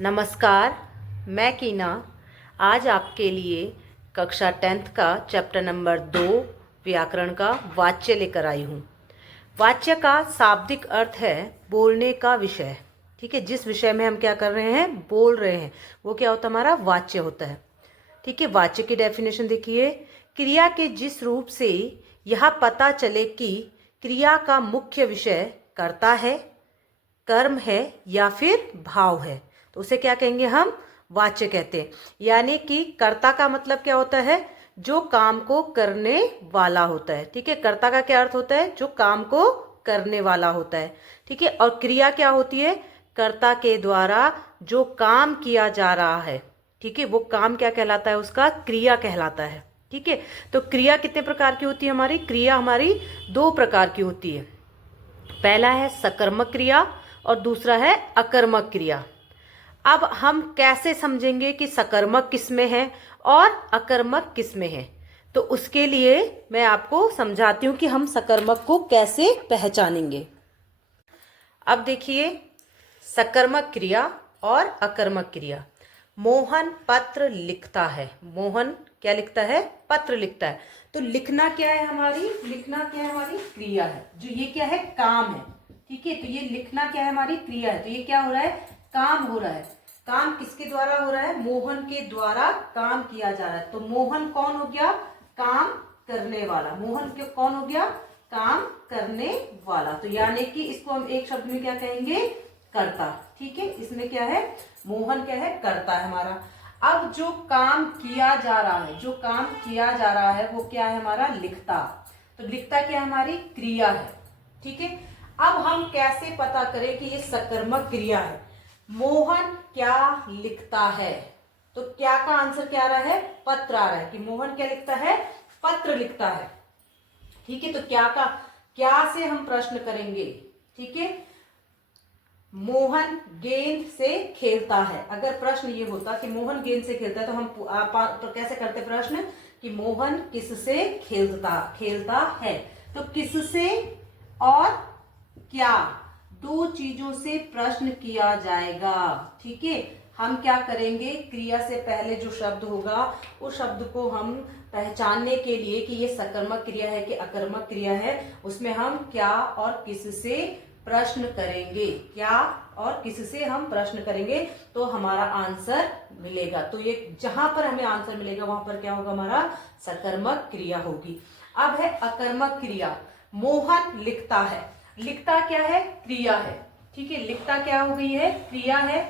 नमस्कार, मैं कीना आज आपके लिए कक्षा 10th का चैप्टर नंबर 2 व्याकरण का वाच्य लेकर आई हूँ। वाच्य का शाब्दिक अर्थ है बोलने का विषय। ठीक है, जिस विषय में हम क्या कर रहे हैं, बोल रहे हैं, वो क्या होता है, हमारा वाच्य होता है। ठीक है, वाच्य की डेफिनेशन देखिए। क्रिया के जिस रूप से यह पता चले कि क्रिया का मुख्य विषय कर्ता है, कर्म है या फिर भाव है, तो उसे क्या कहेंगे, हम वाच्य कहते हैं। यानी कि कर्ता का मतलब क्या होता है, जो काम को करने वाला होता है। ठीक है, कर्ता का क्या अर्थ होता है, जो काम को करने वाला होता है। ठीक है, और क्रिया क्या होती है, कर्ता के द्वारा जो काम किया जा रहा है। ठीक है, वो काम क्या कहलाता है, उसका क्रिया कहलाता है। ठीक है, तो क्रिया कितने प्रकार की होती है, हमारी क्रिया हमारी 2 प्रकार की होती है। पहला है सकर्मक क्रिया और दूसरा है अकर्मक क्रिया। अब हम कैसे समझेंगे कि सकर्मक किस में है और अकर्मक किस में है, तो उसके लिए मैं आपको समझाती हूं कि हम सकर्मक को कैसे पहचानेंगे। अब देखिए, सकर्मक क्रिया और अकर्मक क्रिया। मोहन पत्र लिखता है। मोहन क्या लिखता है, पत्र लिखता है। तो लिखना क्या है, लिखना क्या है, हमारी क्रिया है। जो ये क्या है, काम है। ठीक है, तो ये लिखना क्या है, हमारी क्रिया है। तो ये क्या हो रहा है, काम हो रहा है। काम किसके द्वारा हो रहा है, मोहन के द्वारा काम किया जा रहा है। तो मोहन कौन हो गया, काम करने वाला। मोहन कौन हो गया, काम करने वाला। तो यानी कि इसको हम एक शब्द में क्या कहेंगे, कर्ता। ठीक है, इसमें क्या है, मोहन क्या है, कर्ता है हमारा। अब जो काम किया जा रहा है, जो काम किया जा रहा है वो क्या है, हमारा लिखता। तो लिखता क्या है, हमारी क्रिया है। ठीक है, अब हम कैसे पता करें कि ये सकर्मक क्रिया है। मोहन क्या लिखता है, तो क्या का आंसर क्या आ रहा है, पत्र आ रहा है कि मोहन क्या लिखता है, पत्र लिखता है। ठीक है, तो क्या से हम प्रश्न करेंगे। ठीक है, मोहन गेंद से खेलता है। अगर प्रश्न ये होता कि मोहन गेंद से खेलता है, तो हम तो कैसे करते प्रश्न कि मोहन किससे खेलता है। तो किससे और क्या, 2 चीजों से प्रश्न किया जाएगा। ठीक है, हम क्या करेंगे, क्रिया से पहले जो शब्द होगा उस शब्द को हम पहचानने के लिए कि ये सकर्मक क्रिया है कि अकर्मक क्रिया है, उसमें हम क्या और किससे प्रश्न करेंगे। क्या और किससे हम प्रश्न करेंगे तो हमारा आंसर मिलेगा। तो ये जहां पर हमें आंसर मिलेगा वहां पर क्या होगा, हमारा सकर्मक क्रिया होगी। अब है अकर्मक क्रिया। मोहन लिखता है। लिखता क्या है, क्रिया है। ठीक है, लिखता क्या हो गई है, क्रिया है।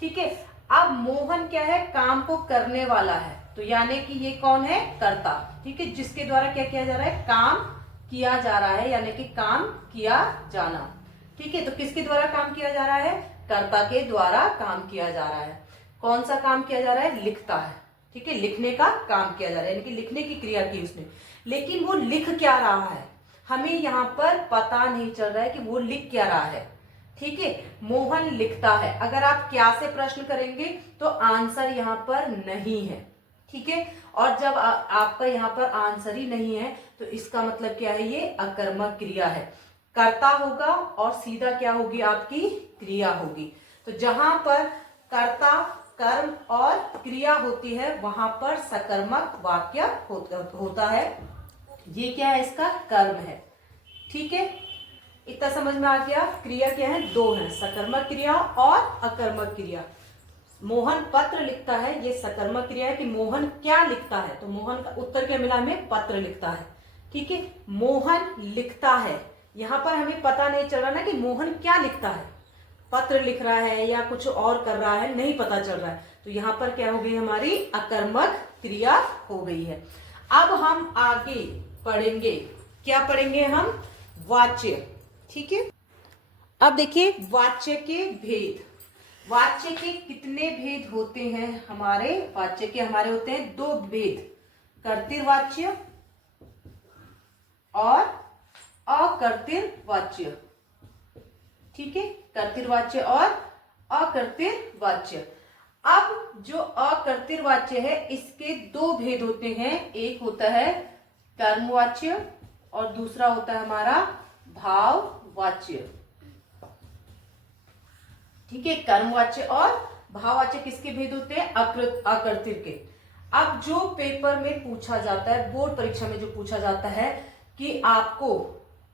ठीक है, अब मोहन क्या है, काम को करने वाला है। तो यानी कि ये कौन है, कर्ता। ठीक है, जिसके द्वारा क्या किया जा रहा है, काम किया जा रहा है, यानी कि काम किया जाना। ठीक है, तो किसके द्वारा काम किया जा रहा है, कर्ता के द्वारा काम किया जा रहा है। कौन सा काम किया जा रहा है, लिखता है। ठीक है, लिखने का काम किया जा रहा है, यानी कि लिखने की क्रिया की उसने। लेकिन वो लिख क्या रहा है, हमें यहाँ पर पता नहीं चल रहा है कि वो लिख क्या रहा है। ठीक है, मोहन लिखता है। अगर आप क्या से प्रश्न करेंगे तो आंसर यहाँ पर नहीं है। ठीक है, और जब आपका यहाँ पर आंसर ही नहीं है तो इसका मतलब क्या है, ये अकर्मक क्रिया है। कर्ता होगा और सीधा क्या होगी, आपकी क्रिया होगी। तो जहां पर कर्ता, कर्म और क्रिया होती है वहां पर सकर्मक वाक्य होता है। ये क्या है, इसका कर्म है। ठीक है, इतना समझ में आ गया। क्रिया क्या है, 2 है, सकर्मक क्रिया और अकर्मक क्रिया। मोहन पत्र लिखता है, ये सकर्मक क्रिया है कि मोहन क्या लिखता है, तो मोहन का उत्तर क्या मिला हमें, पत्र लिखता है। ठीक है, मोहन लिखता है, यहां पर हमें पता नहीं चल रहा ना कि मोहन क्या लिखता है, पत्र लिख रहा है या कुछ और कर रहा है, नहीं पता चल रहा है। तो यहां पर क्या हो गई, हमारी अकर्मक क्रिया हो गई है। अब हम आगे पढ़ेंगे, क्या पढ़ेंगे हम, वाच्य। ठीक है, अब देखिए वाच्य के भेद। वाच्य के कितने भेद होते हैं, हमारे वाच्य के हमारे होते हैं 2 भेद, कर्तृवाच्य और अकर्तृवाच्य। ठीक है, कर्तृवाच्य और अकर्तृवाच्य। अब जो अकर्तृवाच्य है इसके 2 भेद होते हैं, एक होता है कर्मवाच्य और दूसरा होता है हमारा भाववाच्य। ठीक है, कर्मवाच्य और भाववाच्य किसके भेद होते हैं? अकृतिर के। अब जो पेपर में पूछा जाता है, बोर्ड परीक्षा में जो पूछा जाता है कि आपको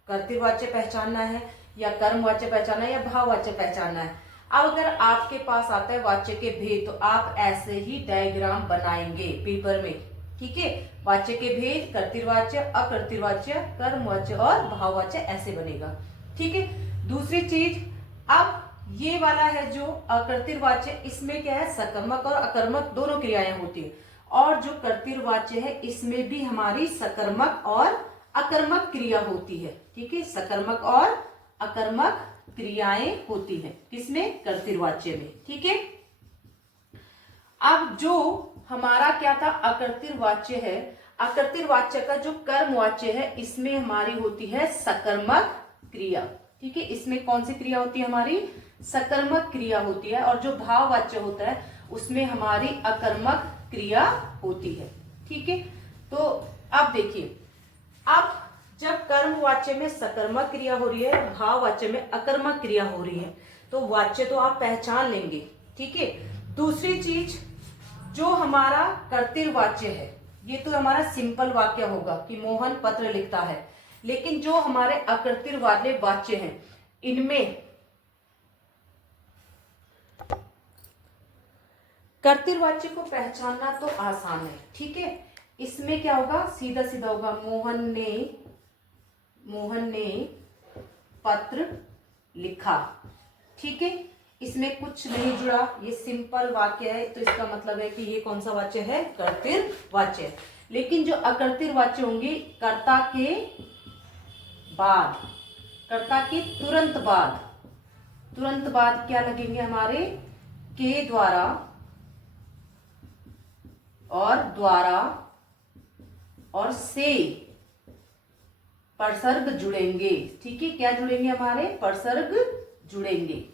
कर्तृवाच्य पहचानना है या कर्मवाच्य पहचानना है या भाववाच्य पहचानना है। अब अगर आपके पास आता है वाच्य के भेद तो आप ऐसे ही डायग्राम बनाएंगे पेपर में, ठीक है। वाच्य के भेद, कर्तृवाच्य, अकृतवाच्य, कर्मवाच्य और भाववाच्य ऐसे बनेगा, ठीक है। दूसरी चीज, अब ये वाला है जो अकृतवाच्य, इसमें क्या है? सकर्मक और अकर्मक दोनों क्रियाएं होती है, और जो कर्तृवाच्य है इसमें भी हमारी सकर्मक और अकर्मक क्रिया होती है, ठीक है। सकर्मक और अकर्मक क्रियाएं होती हैं किसमें? कर्तृवाच्य में, ठीक है। अब जो हमारा क्या था? अकृतवाच्य है। अकृतवाच्य का जो कर्मवाच्य है इसमें हमारी होती है सकर्मक क्रिया, ठीक है। इसमें कौन सी क्रिया होती है? हमारी सकर्मक क्रिया होती है। और जो भाववाच्य होता है उसमें हमारी अकर्मक क्रिया होती है, ठीक है। तो अब देखिए, अब जब कर्मवाच्य में सकर्मक क्रिया हो रही है, भाववाच्य में अकर्मक क्रिया हो रही है, तो वाच्य तो आप पहचान लेंगे, ठीक है। दूसरी चीज, जो हमारा कर्तृवाच्य है ये तो हमारा सिंपल वाक्य होगा कि मोहन पत्र लिखता है, लेकिन जो हमारे अकृत्रिम वाले वाच्य हैं इनमें कर्तृवाच्य को पहचानना तो आसान है, ठीक है। इसमें क्या होगा? सीधा सीधा होगा, मोहन ने पत्र लिखा, ठीक है। इसमें कुछ नहीं जुड़ा, ये सिंपल वाक्य है, तो इसका मतलब है कि ये कौन सा वाच्य है? कर्तृवाच्य है। लेकिन जो अकर्तृवाच्य होंगे कर्ता के बाद, कर्ता के तुरंत बाद क्या लगेंगे हमारे? के द्वारा और से परसर्ग जुड़ेंगे, ठीक है। क्या जुड़ेंगे? हमारे परसर्ग जुड़ेंगे,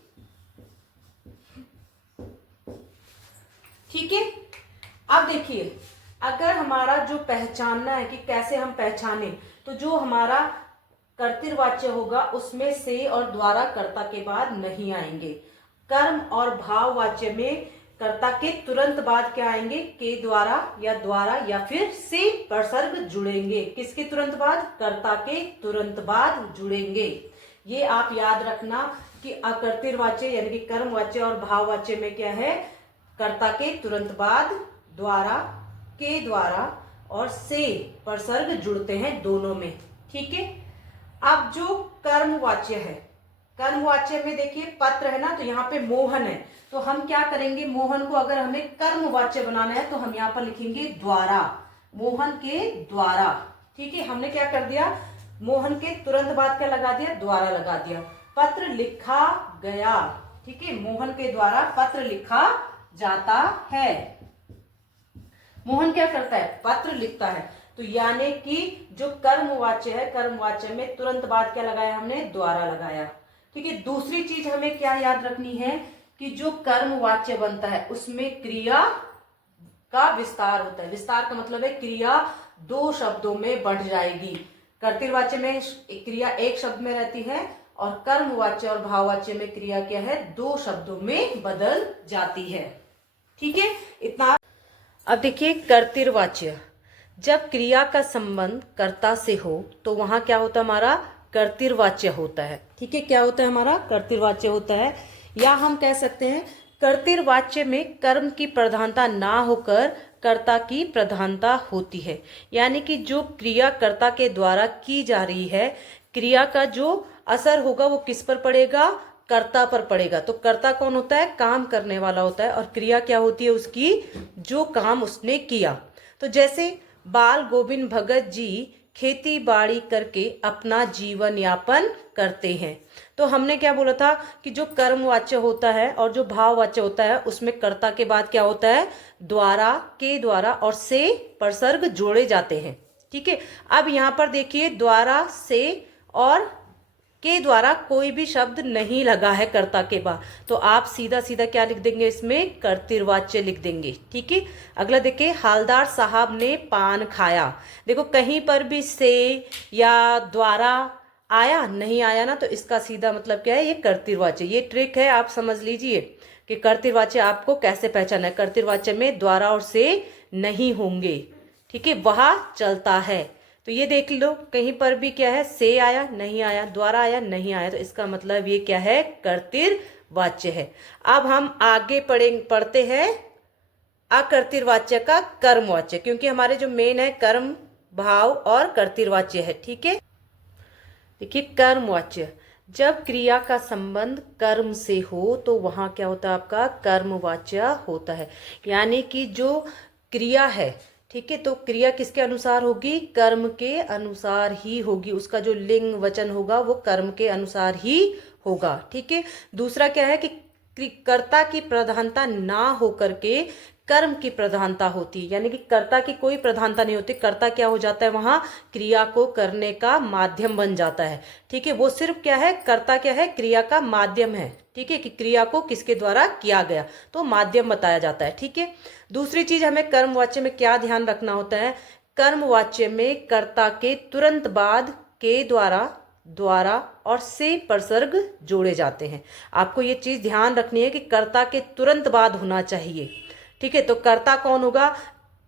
ठीक है। अब देखिए, अगर हमारा जो पहचानना है कि कैसे हम पहचाने, तो जो हमारा कर्तृवाच्य होगा उसमें से और द्वारा कर्ता के बाद नहीं आएंगे। कर्म और भाववाच्य में कर्ता के तुरंत बाद क्या आएंगे? के द्वारा या फिर से परसर्ग जुड़ेंगे। किसके तुरंत बाद? कर्ता के तुरंत बाद जुड़ेंगे। ये आप याद रखना कि अकर्तृवाच्य यानी कि कर्मवाच्य और भाववाच्य में क्या है? कर्ता के तुरंत बाद द्वारा, के द्वारा और से परसर्ग जुड़ते हैं दोनों में, ठीक है। अब जो कर्मवाच्य है, कर्मवाच्य में देखिए पत्र है ना, तो यहाँ पे मोहन है, तो हम क्या करेंगे? मोहन को अगर हमें कर्मवाच्य बनाना है तो हम यहाँ पर लिखेंगे द्वारा, मोहन के द्वारा, ठीक है। हमने क्या कर दिया? मोहन के तुरंत बाद क्या लगा दिया? द्वारा लगा दिया। पत्र लिखा गया, ठीक है, मोहन के द्वारा पत्र लिखा जाता है। मोहन क्या करता है? पत्र लिखता है। तो यानी कि जो कर्मवाच्य है, कर्मवाच्य में तुरंत बाद क्या लगाया हमने? द्वारा लगाया, ठीक है। दूसरी चीज हमें क्या याद रखनी है कि जो कर्मवाच्य बनता है उसमें क्रिया का विस्तार होता है। विस्तार का मतलब है क्रिया दो शब्दों में बढ़ जाएगी। कर्तृवाच्य में क्रिया एक शब्द में रहती है और कर्मवाच्य और भाववाच्य में क्रिया क्या है? दो शब्दों में बदल जाती है, ठीक है। इतना। अब देखिए, कर्तृवाच्य, जब क्रिया का संबंध कर्ता से हो तो वहां क्या होता है? हमारा कर्तृवाच्य होता है, ठीक है। क्या होता है? हमारा कर्तृवाच्य होता है। या हम कह सकते हैं कर्तृवाच्य में कर्म की प्रधानता ना होकर कर्ता की प्रधानता होती है। यानी कि जो क्रिया कर्ता के द्वारा की जा रही है, क्रिया का जो असर होगा वो किस पर पड़ेगा? कर्ता पर पड़ेगा। तो कर्ता कौन होता है? काम करने वाला होता है। और क्रिया क्या होती है उसकी? जो काम उसने किया। तो जैसे बाल गोविंद भगत जी खेती बाड़ी करके अपना जीवन यापन करते हैं, तो हमने क्या बोला था कि जो कर्मवाच्य होता है और जो भाववाच्य होता है उसमें कर्ता के बाद क्या होता है? द्वारा, के द्वारा और से परसर्ग जोड़े जाते हैं, ठीक है। अब यहाँ पर देखिए, द्वारा, से और के द्वारा कोई भी शब्द नहीं लगा है कर्ता के बाद, तो आप सीधा सीधा क्या लिख देंगे? इसमें कर्तृवाच्य लिख देंगे, ठीक है। अगला देखिए, हालदार साहब ने पान खाया। देखो, कहीं पर भी से या द्वारा आया नहीं आया ना, तो इसका सीधा मतलब क्या है? ये कर्तृवाच्य। ये ट्रिक है, आप समझ लीजिए, कि कर्तृवाच्य आपको कैसे पहचानना है। कर्तृवाच्य में द्वारा और से नहीं होंगे, ठीक है, वह चलता है। तो ये देख लो, कहीं पर भी क्या है, से आया नहीं आया, द्वारा आया नहीं आया, तो इसका मतलब ये क्या है, कर्तृवाच्य है। अब हम आगे पढ़ते हैं अकर्तृवाच्य का कर्मवाच्य, क्योंकि हमारे जो मेन है कर्म, भाव और कर्तृवाच्य है, ठीक है। देखिए कर्मवाच्य, जब क्रिया का संबंध कर्म से हो तो वहां क्या होता है, आपका कर्मवाच्य होता है। यानी कि जो क्रिया है, ठीक है, तो क्रिया किसके अनुसार होगी, कर्म के अनुसार ही होगी। उसका जो लिंग वचन होगा वो कर्म के अनुसार ही होगा, ठीक है। दूसरा क्या है कि कर्ता की प्रधानता ना होकर के कर्म की प्रधानता होती है, यानी कि कर्ता की कोई प्रधानता नहीं होती। कर्ता क्या हो जाता है, वहां क्रिया को करने का माध्यम बन जाता है, ठीक है। वो सिर्फ क्या है, कर्ता क्या है, क्रिया का माध्यम है, ठीक है, कि क्रिया को किसके द्वारा किया गया, तो माध्यम बताया जाता है, ठीक है। दूसरी चीज हमें कर्मवाच्य में क्या ध्यान रखना होता है, कर्मवाच्य में कर्ता के तुरंत बाद के द्वारा, द्वारा और से प्रसर्ग जोड़े जाते हैं। आपको ये चीज ध्यान रखनी है कि कर्ता के तुरंत बाद होना चाहिए, ठीक है। तो कर्ता कौन होगा,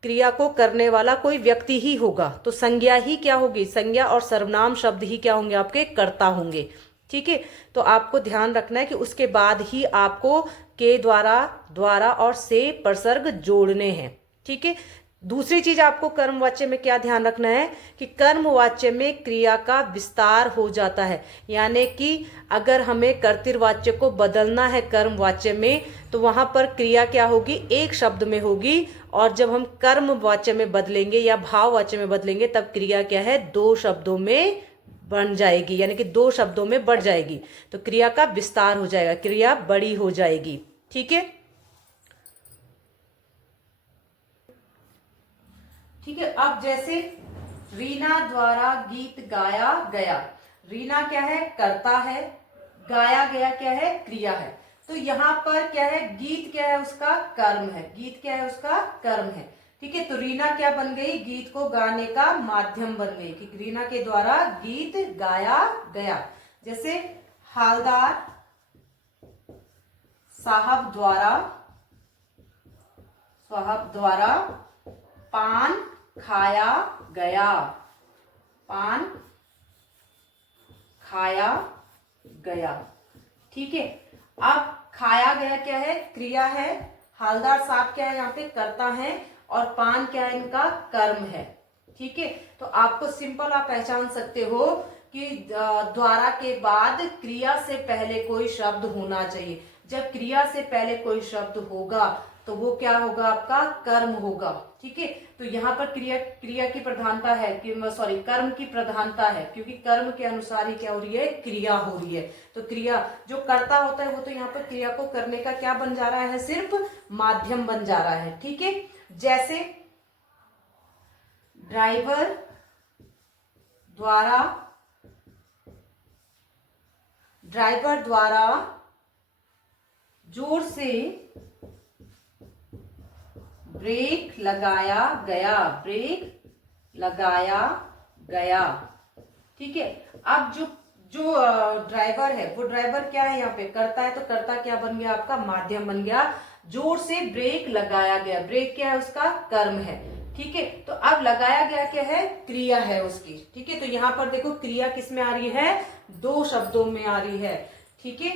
क्रिया को करने वाला कोई व्यक्ति ही होगा, तो संज्ञा ही क्या होगी, संज्ञा और सर्वनाम शब्द ही क्या होंगे, आपके कर्ता होंगे, ठीक है। तो आपको ध्यान रखना है कि उसके बाद ही आपको के द्वारा, द्वारा और से प्रसर्ग जोड़ने हैं, ठीक है। दूसरी चीज आपको कर्मवाच्य में क्या ध्यान रखना है कि कर्मवाच्य में क्रिया का विस्तार हो जाता है। यानी कि अगर हमें कर्तृवाच्य को बदलना है कर्मवाच्य में, तो वहां पर क्रिया क्या होगी, एक शब्द में होगी, और जब हम कर्मवाच्य में बदलेंगे या भाववाच्य में बदलेंगे तब क्रिया क्या है, दो शब्दों में बन जाएगी, यानी कि दो शब्दों में बढ़ जाएगी। तो क्रिया का विस्तार हो जाएगा, क्रिया बड़ी हो जाएगी, ठीक है, ठीक है। अब जैसे रीना द्वारा गीत गाया गया, रीना क्या है, कर्ता है, गाया गया क्या है, क्रिया है। तो यहाँ पर क्या है, गीत क्या है, उसका कर्म है, गीत क्या है, उसका कर्म है, ठीक है। तो रीना क्या बन गई, गीत को गाने का माध्यम बन गई, कि रीना के द्वारा गीत गाया गया। जैसे हालदार साहब द्वारा पान खाया गया, पान खाया गया, ठीक है। अब खाया गया क्या है, क्रिया है, हालदार साहब क्या है, यहाँ पे कर्ता है, और पान क्या है, इनका कर्म है, ठीक है। तो आपको सिंपल आप पहचान सकते हो कि द्वारा के बाद क्रिया से पहले कोई शब्द होना चाहिए। जब क्रिया से पहले कोई शब्द होगा तो वो क्या होगा, आपका कर्म होगा, ठीक है। तो यहाँ पर क्रिया की प्रधानता है कि सॉरी कर्म की प्रधानता है, क्योंकि कर्म के अनुसार ही क्या हो रही है, क्रिया हो रही है। तो क्रिया जो कर्ता होता है वो तो यहाँ पर क्रिया को करने का क्या बन जा रहा है, सिर्फ माध्यम बन जा रहा है, ठीक है। जैसे ड्राइवर द्वारा जोर से ब्रेक लगाया गया, ठीक है। अब जो ड्राइवर है वो ड्राइवर क्या है, यहाँ पे कर्ता है, तो कर्ता क्या बन गया, आपका माध्यम बन गया। जोर से ब्रेक लगाया गया, ब्रेक क्या है, उसका कर्म है, ठीक है। तो अब लगाया गया क्या है, क्रिया है उसकी, ठीक है। तो यहाँ पर देखो क्रिया किस में आ रही है, दो शब्दों में आ रही है, ठीक है।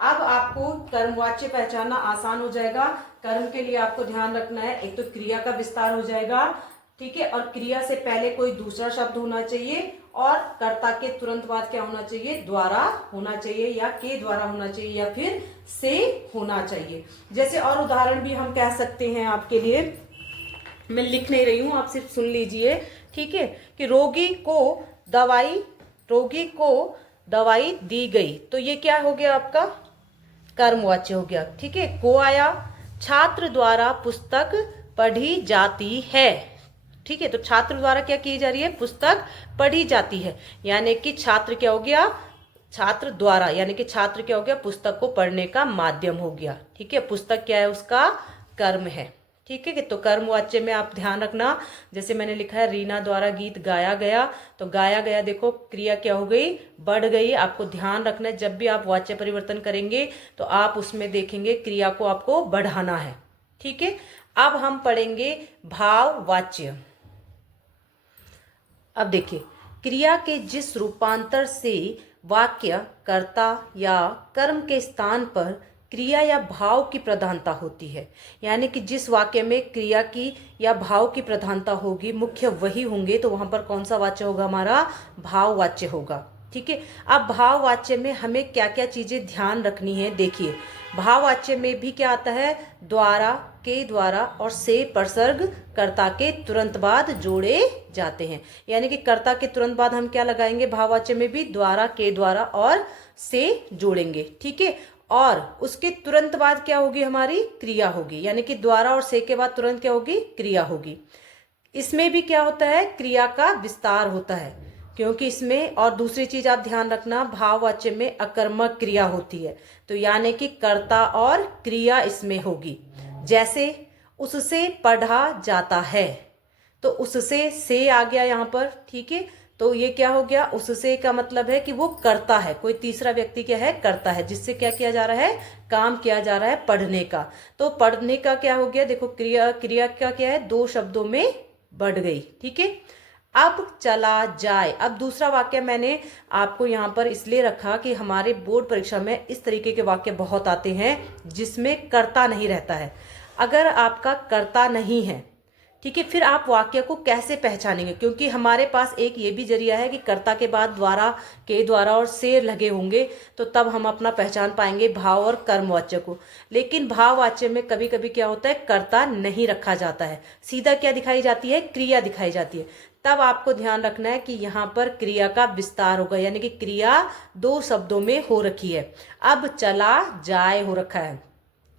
अब आपको कर्मवाच्य पहचानना आसान हो जाएगा। कर्म के लिए आपको ध्यान रखना है, एक तो क्रिया का विस्तार हो जाएगा, ठीक है, और क्रिया से पहले कोई दूसरा शब्द होना चाहिए, और कर्ता के तुरंत बाद क्या होना चाहिए, द्वारा होना चाहिए, या के द्वारा होना चाहिए, या फिर से होना चाहिए। जैसे और उदाहरण भी हम कह सकते हैं आपके लिए, मैं लिख नहीं रही हूं, आप सिर्फ सुन लीजिए, ठीक है। कि रोगी को दवाई दी गई, तो ये क्या हो गया, आपका कर्मवाच्य हो गया, ठीक है। को आया, छात्र द्वारा पुस्तक पढ़ी जाती है, ठीक है। तो छात्र द्वारा क्या की जा रही है, पुस्तक पढ़ी जाती है, यानी कि छात्र क्या हो गया, छात्र द्वारा, यानी कि छात्र क्या हो गया, पुस्तक को पढ़ने का माध्यम हो गया, ठीक है। पुस्तक क्या है, उसका कर्म है, ठीक है। कि तो कर्मवाच्य में आप ध्यान रखना, जैसे मैंने लिखा है रीना द्वारा गीत गाया गया, तो गाया गया देखो क्रिया क्या हो गई, बढ़ गई। आपको ध्यान रखना है जब भी आप वाच्य परिवर्तन करेंगे तो आप उसमें देखेंगे क्रिया को आपको बढ़ाना है। ठीक है। अब हम पढ़ेंगे भाववाच्य। अब देखिए, क्रिया के जिस रूपांतर से वाक्य कर्ता या कर्म के स्थान पर क्रिया या भाव की प्रधानता होती है, यानी कि जिस वाक्य में क्रिया की या भाव की प्रधानता होगी, मुख्य वही होंगे, तो वहां पर कौन सा वाच्य होगा, हमारा भाववाच्य होगा। ठीक है। अब भाववाच्य में हमें क्या क्या चीजें ध्यान रखनी है, देखिए भाववाच्य में भी क्या आता है, द्वारा, के द्वारा और से प्रसर्ग कर्ता के तुरंत बाद जोड़े जाते हैं। यानी कि कर्ता के तुरंत बाद हम क्या लगाएंगे, भाववाच्य में भी द्वारा, के द्वारा और से जोड़ेंगे। ठीक है। और उसके तुरंत बाद क्या होगी, हमारी क्रिया होगी, यानी कि द्वारा और से के बाद तुरंत क्या होगी, क्रिया होगी। इसमें भी क्या होता है, क्रिया का विस्तार होता है, क्योंकि इसमें, और दूसरी चीज आप ध्यान रखना, भाववाच्य में अकर्मक क्रिया होती है, तो यानी कि कर्ता और क्रिया इसमें होगी। जैसे उससे पढ़ा जाता है, तो उससे से आ गया यहाँ पर। ठीक है। तो ये क्या हो गया, उससे का मतलब है कि वो करता है, कोई तीसरा व्यक्ति क्या है, करता है, जिससे क्या किया जा रहा है, काम किया जा रहा है, पढ़ने का। तो पढ़ने का क्या हो गया, देखो क्रिया, क्रिया का क्या है, दो शब्दों में बढ़ गई। ठीक है। अब चला जाए, अब दूसरा वाक्य मैंने आपको यहाँ पर इसलिए रखा कि हमारे बोर्ड परीक्षा में इस तरीके के वाक्य बहुत आते हैं जिसमें कर्ता नहीं रहता है। अगर आपका कर्ता नहीं है, ठीक है, फिर आप वाक्य को कैसे पहचानेंगे, क्योंकि हमारे पास एक ये भी जरिया है कि कर्ता के बाद द्वारा, के द्वारा और से लगे होंगे, तो तब हम अपना पहचान पाएंगे भाव और कर्मवाच्य को। लेकिन भाववाच्य में कभी कभी क्या होता है, कर्ता नहीं रखा जाता है, सीधा क्या दिखाई जाती है, क्रिया दिखाई जाती है। तब आपको ध्यान रखना है कि यहाँ पर क्रिया का विस्तार होगा, यानी कि क्रिया दो शब्दों में हो रखी है। अब चला जाए हो रखा है,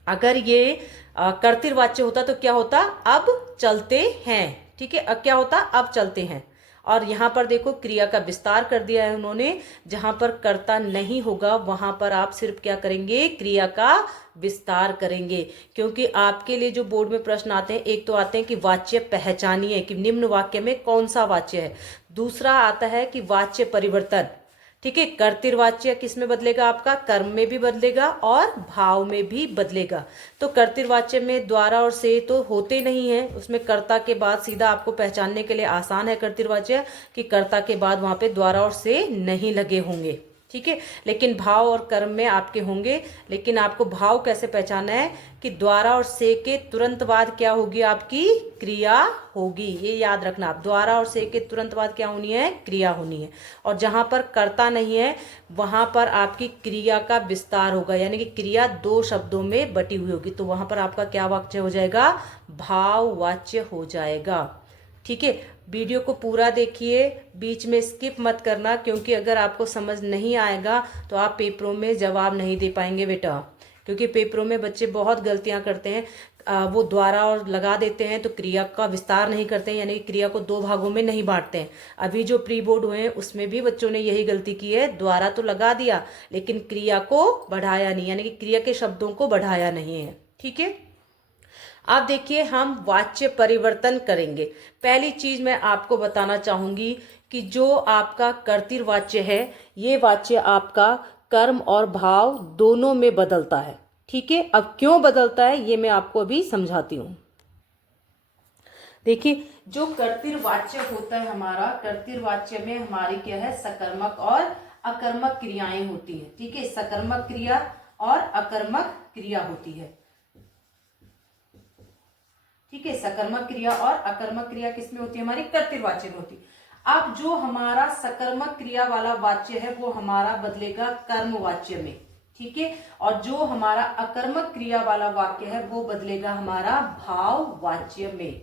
अगर ये कर्तृवाच्य होता तो क्या होता, अब चलते हैं। ठीक है। अब क्या होता, अब चलते हैं। और यहाँ पर देखो क्रिया का विस्तार कर दिया है उन्होंने, जहां पर कर्ता नहीं होगा वहां पर आप सिर्फ क्या करेंगे, क्रिया का विस्तार करेंगे। क्योंकि आपके लिए जो बोर्ड में प्रश्न आते हैं, एक तो आते हैं कि वाच्य पहचानिए कि निम्न वाक्य में कौन सा वाच्य है, दूसरा आता है कि वाच्य परिवर्तन। ठीक है। कर्तृवाच्य किस में बदलेगा, आपका कर्म में भी बदलेगा और भाव में भी बदलेगा। तो कर्तृवाच्य में द्वारा और से तो होते नहीं है, उसमें कर्ता के बाद सीधा आपको पहचानने के लिए आसान है कर्तृवाच्य, कि कर्ता के बाद वहां पे द्वारा और से नहीं लगे होंगे। ठीक है। लेकिन भाव और कर्म में आपके होंगे। लेकिन आपको भाव कैसे पहचाना है, कि द्वारा और से के तुरंत बाद क्या होगी, आपकी क्रिया होगी। ये याद रखना आप, द्वारा और से के तुरंत बाद क्या होनी है, क्रिया होनी है। और जहां पर कर्ता नहीं है वहां पर आपकी क्रिया का विस्तार होगा, यानी कि क्रिया दो शब्दों में बटी हुई होगी, तो वहां पर आपका क्या वाच्य हो जाएगा, भाववाच्य हो जाएगा। ठीक है। वीडियो को पूरा देखिए, बीच में स्किप मत करना, क्योंकि अगर आपको समझ नहीं आएगा तो आप पेपरों में जवाब नहीं दे पाएंगे बेटा। क्योंकि पेपरों में बच्चे बहुत गलतियां करते हैं, वो द्वारा और लगा देते हैं तो क्रिया का विस्तार नहीं करते हैं, यानी कि क्रिया को दो भागों में नहीं बांटते हैं। अभी जो प्री बोर्ड हुए हैं उसमें भी बच्चों ने यही गलती की है, द्वारा तो लगा दिया लेकिन क्रिया को बढ़ाया नहीं, यानी कि क्रिया के शब्दों को बढ़ाया नहीं है। ठीक है। अब देखिए हम वाच्य परिवर्तन करेंगे। पहली चीज मैं आपको बताना चाहूंगी कि जो आपका कर्तृवाच्य है, ये वाच्य आपका कर्म और भाव दोनों में बदलता है। ठीक है। अब क्यों बदलता है ये मैं आपको अभी समझाती हूँ। देखिए, जो कर्तृवाच्य होता है हमारा, कर्तृवाच्य में हमारी क्या है, सकर्मक और अकर्मक क्रियाएं होती है। ठीक है। सकर्मक क्रिया और अकर्मक क्रिया होती है। ठीक है। सकर्मक क्रिया और अकर्मक क्रिया किसमें होती है, हमारी कर्तृवाच्य में होती है। अब जो हमारा सकर्मक क्रिया वाला वाच्य है वो हमारा बदलेगा कर्मवाच्य में। ठीक है। और जो हमारा अकर्मक क्रिया वाला वाक्य है वो बदलेगा हमारा भाववाच्य में।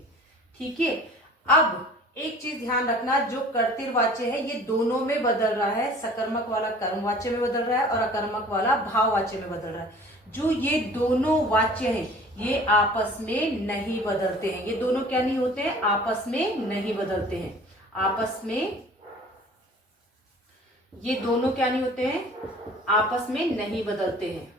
ठीक है। अब एक चीज ध्यान रखना, जो कर्तृवाच्य है ये दोनों में बदल रहा है, सकर्मक वाला कर्मवाच्य में बदल रहा है और अकर्मक वाला भाववाच्य में बदल रहा है। जो ये दोनों वाच्य है ये आपस में नहीं बदलते हैं, ये दोनों क्या नहीं होते हैं, आपस में नहीं बदलते हैं। आपस में ये दोनों क्या नहीं होते हैं, आपस में नहीं बदलते हैं।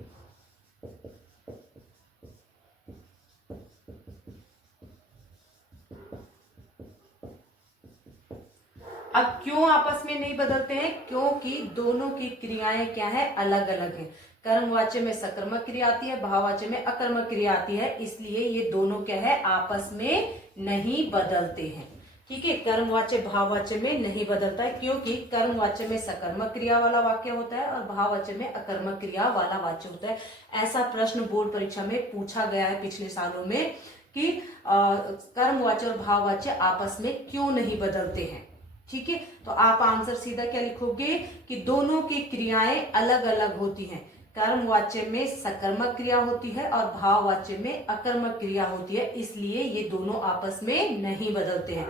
अब क्यों आपस में नहीं बदलते हैं? क्योंकि दोनों की क्रियाएं क्या है, अलग अलग है। कर्मवाच्य में सकर्मक क्रिया आती है, भाववाच्य में अकर्मक क्रिया आती है, इसलिए ये दोनों क्या है, आपस में नहीं बदलते हैं। ठीक है, कर्मवाच्य भाववाच्य में नहीं बदलता है, क्योंकि कर्मवाच्य में सकर्मक क्रिया वाला वाक्य होता है और भाववाच्य में अकर्मक क्रिया वाला वाक्य होता है। ऐसा प्रश्न बोर्ड परीक्षा में पूछा गया है पिछले सालों में कि कर्मवाच्य और भाववाच्य आपस में क्यों नहीं बदलते हैं। ठीक है, तो आप आंसर सीधा क्या लिखोगे कि दोनों की क्रियाएं अलग अलग होती हैं। कर्मवाच्य में सकर्मक क्रिया होती है और भाववाच्य में अकर्मक क्रिया होती है, इसलिए ये दोनों आपस में नहीं बदलते हैं।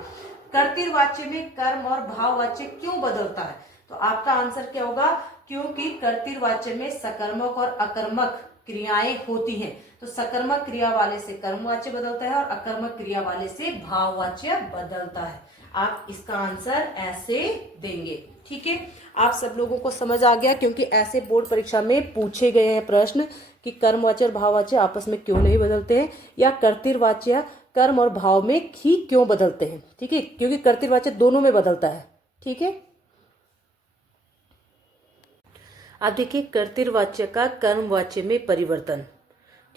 कर्तृवाच्य में कर्म और भाववाच्य क्यों बदलता है? तो आपका आंसर क्या होगा, क्योंकि कर्तृवाच्य में सकर्मक और अकर्मक क्रियाएं होती हैं, तो सकर्मक क्रिया वाले से कर्मवाच्य बदलता है और अकर्मक क्रिया वाले से भाववाच्य बदलता है। आप इसका आंसर ऐसे देंगे। ठीक है, आप सब लोगों को समझ आ गया, क्योंकि ऐसे बोर्ड परीक्षा में पूछे गए हैं प्रश्न कि कर्मवाच्य और भाववाच्य आपस में क्यों नहीं बदलते हैं, या कर्तृवाच्य कर्म और भाव में ही क्यों बदलते हैं। ठीक है, क्योंकि कर्तृवाच्य दोनों में बदलता है। ठीक है, अब देखिए कर्तृवाच्य का कर्मवाच्य में परिवर्तन।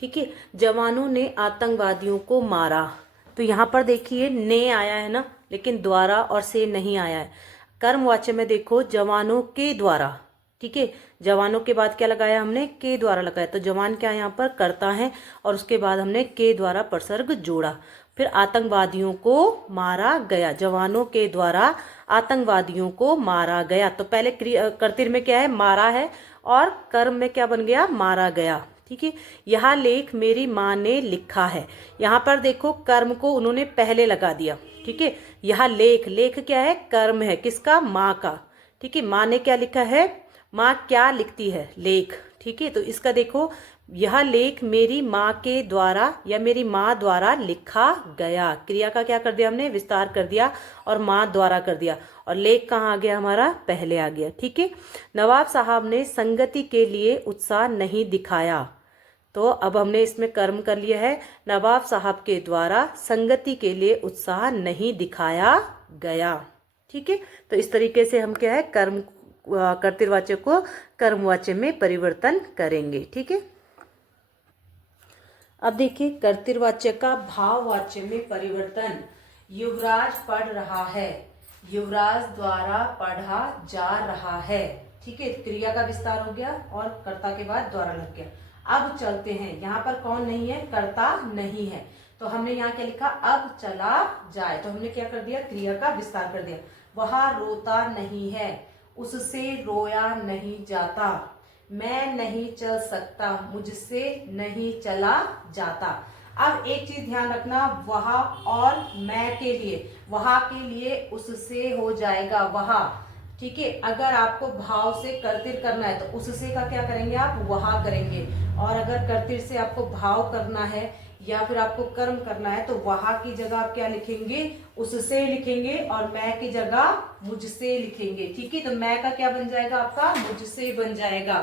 ठीक है, जवानों ने आतंकवादियों को मारा, तो यहाँ पर देखिए ने आया है ना, लेकिन द्वारा और से नहीं आया है। कर्मवाच्य में देखो जवानों के द्वारा, ठीक है, जवानों के बाद क्या लगाया हमने, के द्वारा लगाया, तो जवान क्या यहाँ पर करता है और उसके बाद हमने के द्वारा प्रसर्ग जोड़ा। फिर आतंकवादियों को मारा गया, जवानों के द्वारा आतंकवादियों को मारा गया, तो पहले कर्तृ में क्या है, मारा है, और कर्म में क्या बन गया, मारा गया। ठीक है, यह लेख मेरी माँ ने लिखा है, यहाँ पर देखो कर्म को उन्होंने पहले लगा दिया। ठीक है, यह लेख, लेख क्या है, कर्म है, किसका, माँ का। ठीक है, माँ ने क्या लिखा है, माँ क्या लिखती है, लेख। ठीक है, तो इसका देखो यह लेख मेरी माँ के द्वारा या मेरी माँ द्वारा लिखा गया, क्रिया का क्या कर दिया हमने, विस्तार कर दिया और माँ द्वारा कर दिया, और लेख कहाँ आ गया हमारा, पहले आ गया। ठीक है, नवाब साहब ने संगति के लिए उत्साह नहीं दिखाया, तो अब हमने इसमें कर्म कर लिया है, नवाब साहब के द्वारा संगति के लिए उत्साह नहीं दिखाया गया। ठीक है, तो इस तरीके से हम क्या है, कर्म कर्तृवाच्य को कर्मवाच्य में परिवर्तन करेंगे। ठीक है, अब देखिए कर्तृवाच्य का भाववाच्य में परिवर्तन। युवराज पढ़ रहा है, युवराज द्वारा पढ़ा जा रहा है। ठीक है, क्रिया का विस्तार हो गया और कर्ता के बाद द्वारा लग गया। अब चलते हैं, यहाँ पर कौन नहीं है, कर्ता नहीं है, तो हमने यहाँ क्या लिखा, अब चला जाए, तो हमने क्या कर दिया, क्रिया का विस्तार कर दिया। वह रोता नहीं है, उससे रोया नहीं जाता, मैं नहीं चल सकता, मुझसे नहीं चला जाता। अब एक चीज ध्यान रखना, वह और मैं के लिए, वह के लिए उससे हो जाएगा वह। ठीक है, अगर आपको भाव से कर्तृ करना है तो उससे का क्या करेंगे आप, वह करेंगे, और अगर कर्तृ से आपको भाव करना है या फिर आपको कर्म करना है तो वह की जगह आप क्या लिखेंगे, उससे लिखेंगे, और मैं की जगह मुझसे लिखेंगे। ठीक है, तो मैं का क्या बन जाएगा आपका, मुझसे बन जाएगा,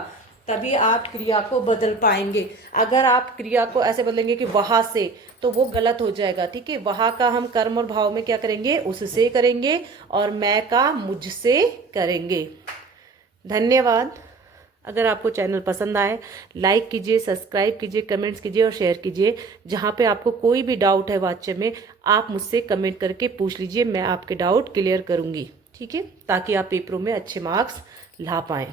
तभी आप क्रिया को बदल पाएंगे। अगर आप क्रिया को ऐसे बदलेंगे कि वहा से, तो वो गलत हो जाएगा। ठीक है, वहा का हम कर्म और भाव में क्या करेंगे, उससे करेंगे, और मैं का मुझसे करेंगे। धन्यवाद। अगर आपको चैनल पसंद आए, लाइक कीजिए, सब्सक्राइब कीजिए, कमेंट्स कीजिए और शेयर कीजिए। जहाँ पे आपको कोई भी डाउट है वाच्य में, आप मुझसे कमेंट करके पूछ लीजिए, मैं आपके डाउट क्लियर करूँगी। ठीक है, ताकि आप पेपरों में अच्छे मार्क्स ला पाएँ।